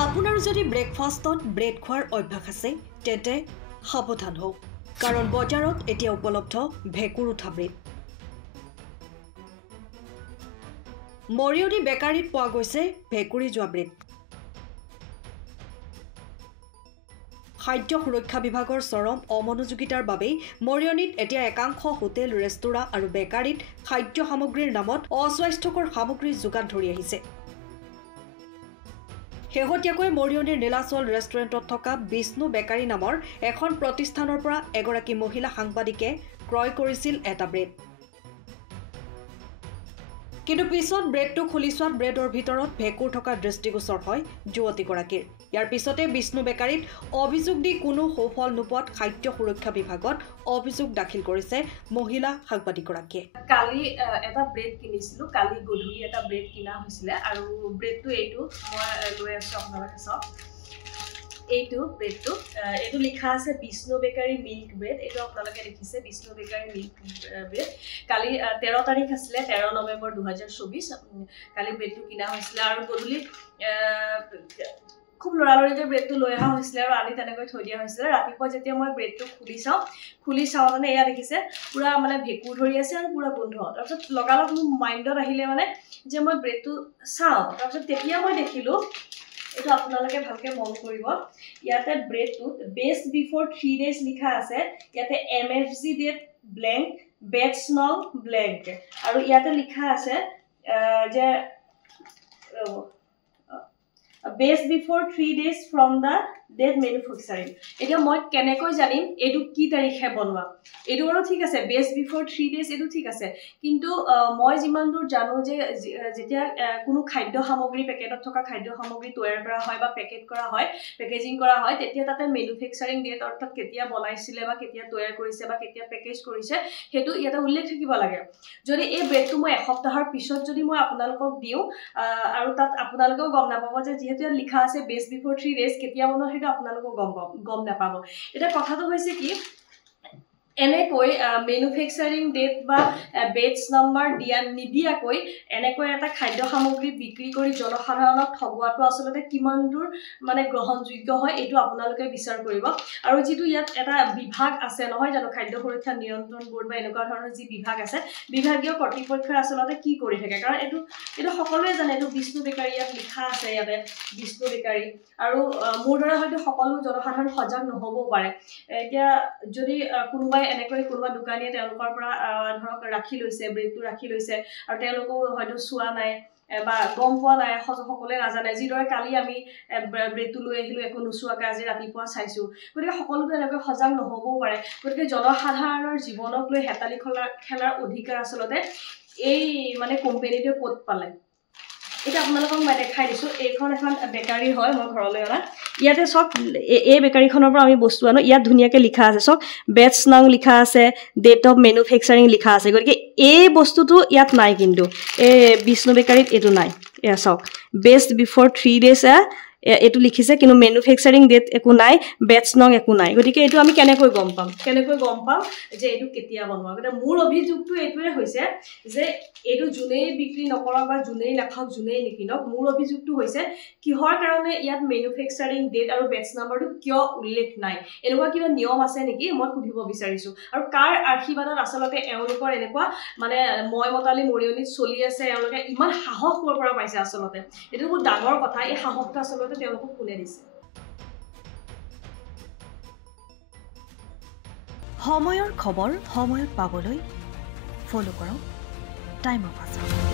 আপোনাৰ যদি ব্ৰেকফাষ্টত ব্ৰেড খোৱাৰ অভ্যাস আছে তেন্তে সাৱধান হওক কাৰণ বজাৰত এতিয়া উপলব্ধ ভেঁকুৰ উঠা ব্ৰেড মৰিয়নি বেকাৰীত পোৱা গৈছে ভেঁকুৰি যোৱা ব্ৰেড খাদ্য সুৰক্ষা বিভাগৰ চৰম অমনোযোগিতাৰ বাবে মৰিয়নিত এতিয়া একাংশ হোটেল ৰেস্তোৰাঁ আৰু বেকাৰীত খাদ্য সামগ্ৰীৰ নামত অস্বাস্থ্যকৰ সামগ্ৰী যোগান ধৰি আহিছে শেহতীয়াকৈ মৰিয়নিৰ নীলাচল ৰেষ্টুৰেণ্টত থকা বিষ্ণু বেকাৰী নামৰ এখন প্ৰতিষ্ঠানৰ পৰা এগৰাকী মহিলা সাংবাদিকে ক্ৰয় কৰিছিল এটা ব্ৰেড কিন্তু পিছত ব্ৰেডটো খুলি চোৱাত ব্ৰেডৰ ভিতৰত ভেঁকুৰ থকা দৃষ্টিগোচৰ হয় যুৱতীগৰাকীৰ ইয়াৰ পিছতে বিষ্ণু বেকাৰীত অভিযোগ দি কোনো সফল নোপোৱাত খাদ্য সুৰক্ষা বিভাগত অভিযোগ দাখিল কৰিছে মহিলা সাংবাদিকগৰাকীয়ে কালি এটা ব্ৰেড কিনিছিলো কালি গধূলি এটা ব্ৰেড কিনা হৈছিল আৰু ব্ৰেডটো এইটো মই লৈ আছো আপোনালোকে চাওক এইটো ব্ৰেডটো এইটো লিখা আছে বিষ্ণু বেকাৰী মিল্ক ব্ৰেড এইটো আপোনালোকে দেখিছে বিষ্ণু বেকাৰী মিল্ক ব্ৰেড কালি 13 তাৰিখ আছিল 13 নৱেম্বৰ 2024 কালি ব্ৰেডটো কিনা হৈছিল আৰু গধূলি খুব লৰালৰিতে ব্ৰেডটো লৈ অহা হৈছিল আৰু আনি তেনেকৈ থৈ দিয়া হৈছিল ৰাতিপুৱা যেতিয়া মই ব্ৰেডটো খুলি চাওঁ মানে এয়া দেখিছে পুৰা মানে ভেঁকুৰ ধৰি আছে আৰু পুৰা গোন্ধ তাৰপিছত লগালগ মোৰ মাইণ্ডত আহিলে মানে যে মই ব্ৰেডটো চাওঁ তাৰপিছত তেতিয়া মই দেখিলো এইটো আপোনালোকে ভালকে মন কৰিব ইয়াতে ব্ৰেডটোত বেষ্ট বিফৰ 3 ডেজ লিখা আছে ইয়াতে MFG ডেট ব্ল্যাঙ্ক বেটছ নং ব্ল্যাঙ্ক আৰু ইয়াতে লিখা আছে যে best before 3 days from the date manufacturing এতিয়া মই কেনেকৈ জানিম এইটো কি তাৰিখে বনোৱা এইটো বাৰু ঠিক আছে বেষ্ট বিফৰ 3 ডেজ এইটো ঠিক আছে কিন্তু মই যিমান দূৰ জানো যে যেতিয়া কোনো খাদ্য সামগ্ৰী পেকেটত থকা খাদ্য সামগ্ৰী তৈয়াৰ কৰা হয় বা পেকেট কৰা হয় পেকেজিং কৰা হয় তেতিয়া তাতে মেনুফেকচাৰিং ডেট অৰ্থাৎ কেতিয়া বনাইছিল বা কেতিয়া তৈয়াৰ কৰিছে বা কেতিয়া পেকেজ কৰিছে হেতু ইয়াতে উল্লেখ থাকিব লাগে যদি এই ব্ৰেডটো মই এসপ্তাহৰ পিছত যদি মই আপোনালোকক দিও আৰু তাত আপোনালোকেও গম নাপাব যে যেহেতু লিখা আছে বেষ্ট বিফৰ 3 ডেজ কেতিয়া বনোৱা হেতু আপোনালোকক গম নাপাব এটা কথাটো হৈছে কি এনেকৈ মেনুফেকচাৰিং ডেট বা বেটছ নাম্বাৰ নিদিয়াকৈ এনেকৈ এটা খাদ্য সামগ্ৰী বিক্ৰী কৰি জনসাধাৰণক ঠগোৱাটো আসলতে কিমান দূৰ মানে গ্ৰহণযোগ্য হয় এইটো আপোনালোকে বিচাৰ কৰিব আৰু যেটো ইয়াত এটা বিভাগ আছে নহয় জানো খাদ্য সুৰক্ষা নিয়ন্ত্ৰণ বোৰ্ড বা এনেকুৱা ধৰণৰ যি বিভাগ আছে বিভাগীয় কৰ্তৃপক্ষই আসলতে কি কৰি থাকে কাৰণ এইটো সকলোৱে জানে এইটো বিষ্ণু বেকাৰী ইয়াত লিখা আছে ইয়াতে বিষ্ণু বেকাৰী আৰু মোৰ দৰে হয়তো সকলো জনসাধাৰণ সজাগ নহবও পাৰে এতিয়া যদি কোনোবাই এনেকৈ কোনোবা দোকানীয়ে তেওঁলোকৰ পৰা ধৰক ৰাখি লৈছে ব্ৰেডটো ৰাখি লৈছে আৰু তেওঁলোকো হয়তো চোৱা নাই বা গম পোৱা নাই সকলোৱে নাজানে যিদৰে কালি আমি ব্ৰেডটো লৈ আহিলো একো নুচুৱাকৈ আজি ৰাতিপুৱা চাইছো গতিকে সকলোৱে এনেকৈ সজাগ নহবও পাৰে গতিকে জনসাধাৰণৰ জীৱনক লৈ হেতালি খেলাৰ অধিকাৰ আসলতে এই মানে কোম্পানীটোৱে ক'ত পালে এটা আপোনালোকক মই দেখাই দিছো এখন বেকাৰী হয় মই ঘৰলৈ অনা ইয়াতে সব এই বেকাৰীখনৰ পৰা আমি বস্তু আনো ইয়াত ধুনিয়াকে লিখা আছে সব বেটছ নং লিখা আছে ডেট অফ মেনুফেকচাৰিং লিখা আছে গতিকে এই বস্তুটো ইয়াত নাই কিন্তু এই বিষ্ণু বেকাৰীত এটো নাই এয়া সব বেষ্ট বিফৰ 3 ডেজ এটো লিখিছে কিন্তু মেনুফেকচাৰিং ডেট একো নাই বেটছ নং একো নাই গতিকে এটো আমি কেনেকৈ গম পাম যে এটো কেতিয়া বনোৱা গতে মূল অভিযোগটো এটোৱে হৈছে যে এটো জুনেই বিক্ৰী নকৰক বা জুনেই লেখক জুনেই নিকিনক মূল অভিযোগটো হৈছে কিহৰ কাৰণে ইয়াত মেনুফেকচাৰিং ডেট আৰু বেটছ নাম্বাৰটো কিয় উল্লেখ নাই এনেকুৱা কিবা নিয়ম আছে নেকি মই সুধিব বিচাৰিছো আৰু কাৰ আশীৰ্বাদত আসলতে এওঁলোকৰ এনেকুৱা মানে মই মতালি মৰিয়নিত চলি আছে এওঁলোকে ইমান সাহস কৰ পৰা পাইছে আসলতে এটো বহুত ডাঙৰ কথা এই সাহসটো আসলতে তেওঁলোকক কোনে দিছে সময়ৰ খবৰ সময়ত পাবলৈ ফলো কৰক টাইম অফ আছাম